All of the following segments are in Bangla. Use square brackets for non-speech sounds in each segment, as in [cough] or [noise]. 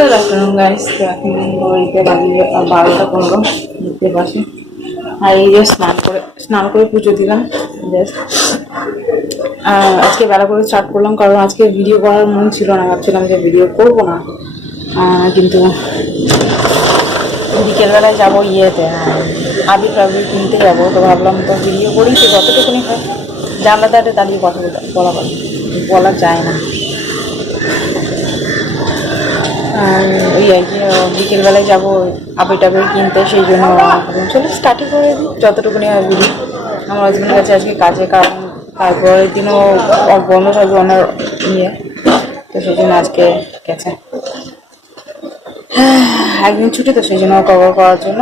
গুড আফটারনুন গাইস তো বারোটা পনেরো দেখতে পাচ্ছি আর স্নান করে স্নান করে পুজো দিলাম জাস্ট আজকে বেলা করে স্টার্ট করলাম কারণ আজকে ভিডিও করার মন ছিল না ভাবছিলাম যে ভিডিও করব না কিন্তু বিকেলবেলায় যাব ইয়েতে আহ, আবির টাবির কিনতে যাব তো ভাবলাম তো ভিডিও করি তো যতটুকুনি হয় জানলা দাঁড়ে দাঁড়িয়ে কথা বলা- বলা যায় না আর ওই আর কি বিকেলবেলায় যাব আবির টাবির কিনতে, সেই জন্য চলো স্টার্টই করে দিই, যতটুকুনি হয় ভিডিও আমার হাজবেন্ডের কাছে আজকে কাজে কারণ, তারপরের দিনও বন্ধ থাকবে ওনার ইয়ে তো সেই জন্য আজকে গেছে। [sighs] একদিন ছুটি, তো সেই জন্য কভার করার জন্য।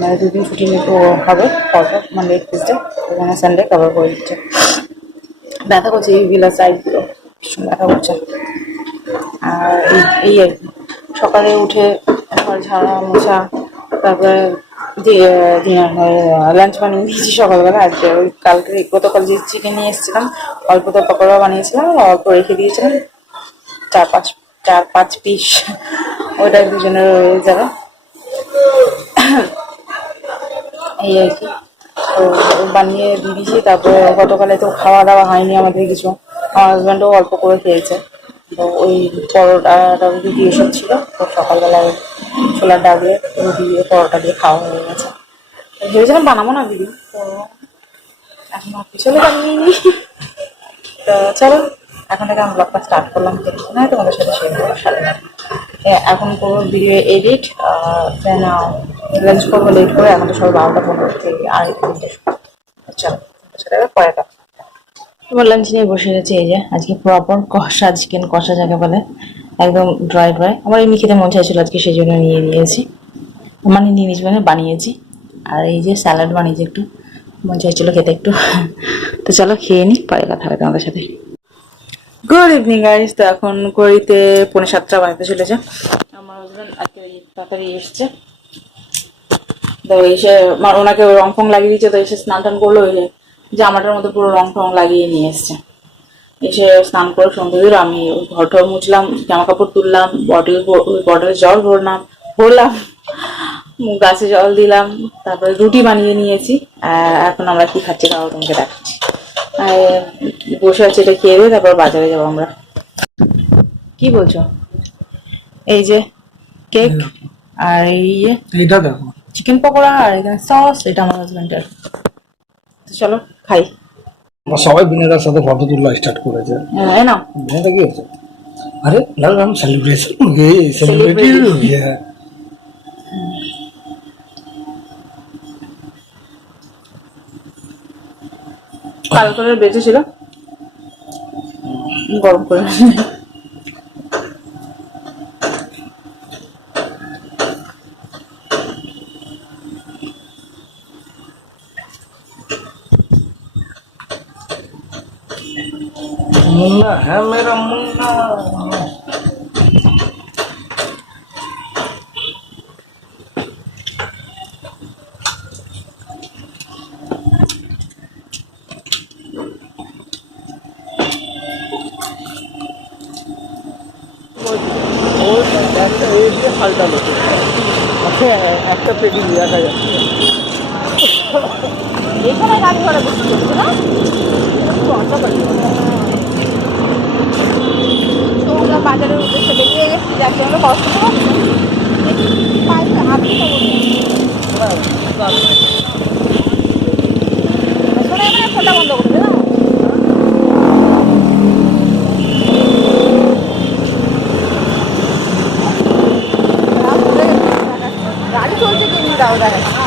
মানে দুদিন ছুটি নিতে হবে, পরপর মানডে টিউসডে ওখানে সানডে কভার করে দিচ্ছে। ব্যথা করছে এই ভিলা সাইডগুলো ভীষণ ব্যথা করছে। আর এই আর কি। সকালে উঠে ঘর ঝাড়া, মোছা, তারপরে ডিনার লাঞ্চ বানিয়ে দিয়েছি সকালবেলা। আজকে ওই কালকে গতকাল যে চিকেন নিয়ে এসেছিলাম, অল্প তো পকোড়া বানিয়েছিলাম অল্প রেখে দিয়েছিলাম। চার পাঁচ চার পাঁচ পিস ওটা দুজনের রয়ে যাবে। এই আর কি। তো বানিয়ে দিয়ে দিয়েছি, তারপরে গতকালে তো খাওয়া দাওয়া হয়নি আমাদের কিছু। আমার হাজব্যান্ডও অল্প করে খেয়েছে। তো ওই পরোটা রুটি এসব ছিল। তো সকালবেলায় ছোলার ডাল দিয়ে রুটি দিয়ে পরোটা দিয়ে খাওয়া হয়ে গেছে। ভেবেছিলাম বানাবো না ভিডিও তো এখন অফিসিয়ালি বানিয়ে নিই। তো চলো, এখন থেকে আমি ব্লগটা স্টার্ট করলাম। কিছু না তোমাদের সাথে শেয়ার করার সাথে এখন করব ভিডিও এডিট দেন লাঞ্চ করব লেট করে, এখন তো সবাই বারোটা পনেরো থেকে আড়াই তিনটে চলো সেটা পরে কথা এবার লাঞ্চ নিয়ে বসে গেছি, এই যে, আজকে প্রপার কষা চিকেন কষা যাকে বলে, একদম ড্রাই ড্রাই আমার এমনি খেতে মন চাইছিল আজকে সেই জন্য নিয়ে নিয়েছি। মানে নিয়ে নিয়েছি মানে বানিয়েছি। আর এই যে স্যালাড বানিয়েছি একটু, মন চাইছিল খেতে একটু। [laughs] তো চলো খেয়ে নিই পরে কথা হবে তোমাদের সাথে। গুড ইভিনিং গাইস তো এখন ঘড়িতে পৌনে সাতটা বাজতে চলেছে। আমার হাজব্যান্ড আজকে তাড়াতাড়ি এসছে। তো এসে ওনাকে রং ফং লাগিয়ে দিচ্ছে তো এসে স্নান টান করল, ওই জামাটার মধ্যে পুরো রং টং লাগিয়ে নিয়ে এসছে। এসে স্নান করে সন্ধ্যে আমি ঘর টর মুছলাম জামা কাপড় তুললাম বটল বটলে জল ভরলাম ভরলাম গাছে জল দিলাম তারপরে রুটি বানিয়ে নিয়েছি। এখন আমরা কি খাচ্ছি তাও তোমাকে দেখাচ্ছি। বসে আছে এটা খেয়ে দিয়ে তারপর বাজারে যাব আমরা। কি বলছো? এই যে কেক আর এই যে এইটা দেখো। চিকেন পকোড়া আর এখানে সস এটা আমার হাজবেন্ডের তো চলো খাই। সবাই বিনেদার সাথে ফটো তুলা স্টার্ট করেছে। হ্যাঁ, আরে লাল রাম সেলিব্রেশন গে সেলিব্রিটি হয়ে। বেঁচে ছিল। গরম করে। मुन्ना है मेरा मुन्ना একটা পেটি দেখা যাচ্ছে এখানে গাড়ি ঘোড়া বেশি চলছে না তো আমরা বাজারের উদ্দেশ্যে বেরিয়ে গেছি যাকে আমরা কষ্ট পাই আমি ফোনটা বন্ধ করবে না গাড়ি চলছে তুমি দাও দেখা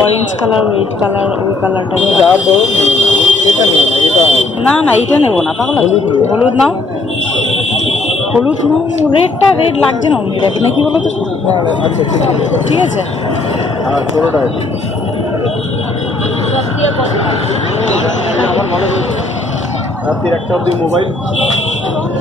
orange colour red colour ওই কালারটা না না এইটা নেব না পাগল? হলুদ নাও। হলুদ নাও রেডটা রেড লাগছে না অমনি রাখি নাকি বলো তো? ঠিক আছে। রাত্রির একটা অব্দি মোবাইল।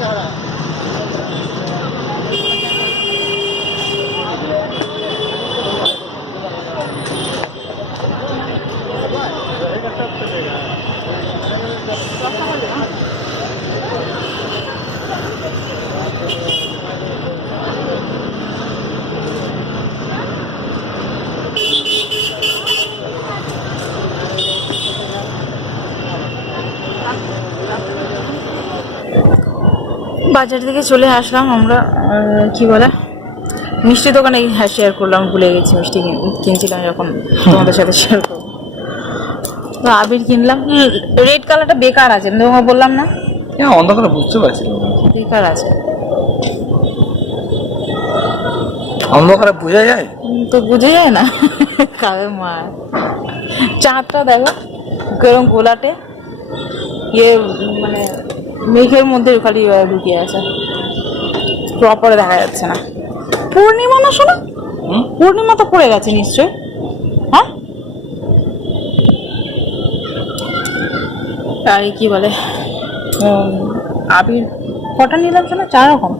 হ্যাঁ, বাজার থেকে চলে আসলাম আমরা কি বলে মিষ্টি দোকানে হ্যাঁ শেয়ার করলাম ভুলে গেছি মিষ্টি কিন- কিনছিলাম যখন তোমাদের সাথে শেয়ার করব। তো আবির কিনলাম রেড কালারটা বেকার আছে তোমাকে বললাম না? হ্যাঁ অন্ধকারে বুঝতে পারছি। বেকার আছে। অন্ধকারে বোঝা যায়? তো বুঝে যায় না। কাবে মার। চাঁদটা দেখো কেরম গোলাটে। ইয়ে মানে মেঘের মধ্যে খালি আহ, ঢুকে আছে। প্রপারে দেখা যাচ্ছে না। পূর্ণিমা না শোনো? হুম? পূর্ণিমা তো পড়ে গেছে নিশ্চয় হ্যাঁ? তাই কি বলে? আবির কটা নিলাম শোনো? চার রকম।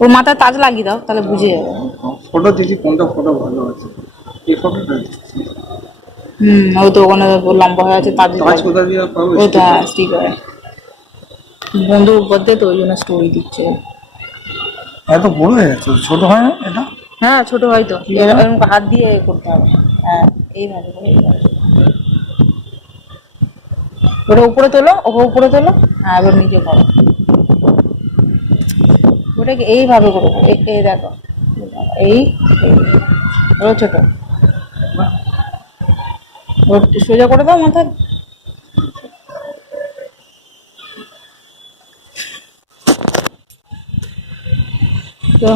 ওর মাথায় তাজ লাগিয়ে দাও তাহলে বুঝে যাবে। ফটো দিদি কোনটা ফটো ভালো আছে? এই ফটোটা হুম ওই তো ওখানে লম্বা হয়ে আছে তাজ কোথা দিয়ে স্টিকার বন্ধুর মধ্যে তো ওই জন্য স্টোরি দিচ্ছে। এত বড় হয়ে গেছে ছোট হয় না এটা? হ্যাঁ ছোট হয় তো। এরকম হাত দিয়ে এ করতে হবে। হ্যাঁ। এইভাবে করে। ওটা উপরে তোলো ওকে উপরে তোলো হ্যাঁ এবার নিচে করো। ওটাকে এইভাবে করো এই দেখো। এই। ওটা ছোট। ওর সোজা করে দাও মাথা তো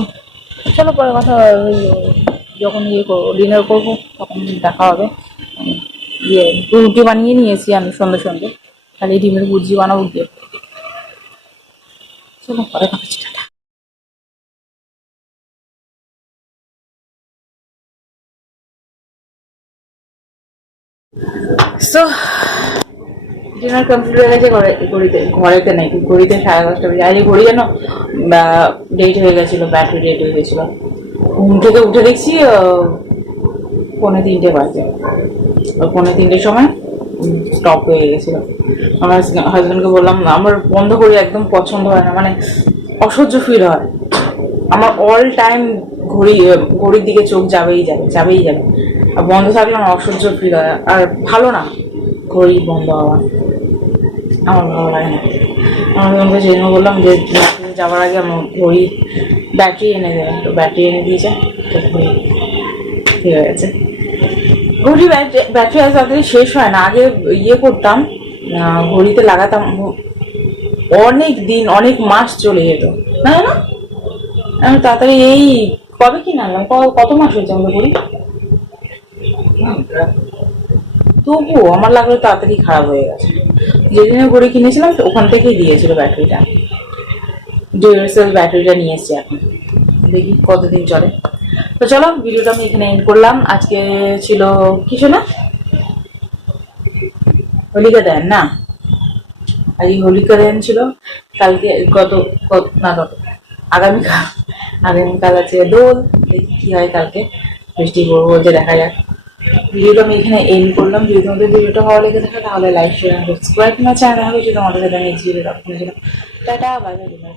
চলো পরে কথা যখন ইয়ে করব ডিনার করব তখন দেখা হবে। ইয়ে রুটি বানিয়ে নিয়েছি আমি সন্ধ্যে সন্ধ্যে। খালি ডিমের ভুজি বানাবো গিয়ে। চলো পরে কথা। So, ডিনার কমপ্লিট হয়ে গেছে ঘড়িতে ঘরেতে নেই, ঘড়িতে সাড়ে দশটা বেজে আজ ঘড়ি যেন ডেট হয়ে গেছিল ব্যাটারি ডেট হয়ে গেছিল। ঘুম থেকে উঠে দেখছি পৌনে তিনটে বাজে। পৌনে তিনটের সময় স্টপ হয়ে গেছিল। আমার হাজব্যান্ডকে বললাম, আমার বন্ধ করি একদম পছন্দ হয় না। মানে অসহ্য ফিল হয়। আমার অল টাইম ঘড়ি, ঘড়ির দিকে চোখ যাবেই যাবে যাবেই যাবে। আর বন্ধ থাকলে আমার অসহ্য ফিল হয়। আর ভালো না, ঘড়ি বন্ধ হওয়া। আমার ভালো লাগে না আমার তোমাকে সেই জন্য বললাম যে যাওয়ার আগে আমার ঘড়ি ব্যাটারি এনে দেবেন তো ব্যাটারি এনে দিয়েছে তো ঘড়ি ঠিক আছে ঘড়ি ব্যাটারি ব্যাটারি আজ তাড়াতাড়ি শেষ হয় না। আগে ইয়ে করতাম ঘড়িতে লাগাতাম অনেক দিন অনেক মাস চলে যেত। না না? আমি তাড়াতাড়ি এই কবে কি আনলাম কত মাস হয়েছে আমাদের ঘড়ি? তবুও আমার লাগল তাড়াতাড়ি খারাপ হয়ে গেছে। যেদিনে ঘড়ি কিনেছিলাম, ওখান থেকেই দিয়েছিল ব্যাটারিটা ডিউরেসেল ব্যাটারিটা নিয়ে এসছি এখন। দেখি কতদিন চলে। তো চলো ভিডিওটা আমি এখানে এন্ড করলাম। আজকে ছিল কিছু না হোলিকা দেন না? আজকে হোলিকা দেন ছিল। কালকে গত না, গত, আগামীকাল আগামীকাল আছে দোল। দেখি কি হয় কালকে। বৃষ্টি পড়ব বলছে দেখা যাক। ভিডিওটা আমি এখানে এন্ড করলাম। যদি তোমাদের ভিডিওটা ভালো লেগে থাকে, তাহলে লাইক শেয়ার সাবস্ক্রাইব না চ্যানেল হবে যদি তোমাদের সাথে আমি ভিডিওটা টাটা বাই বাই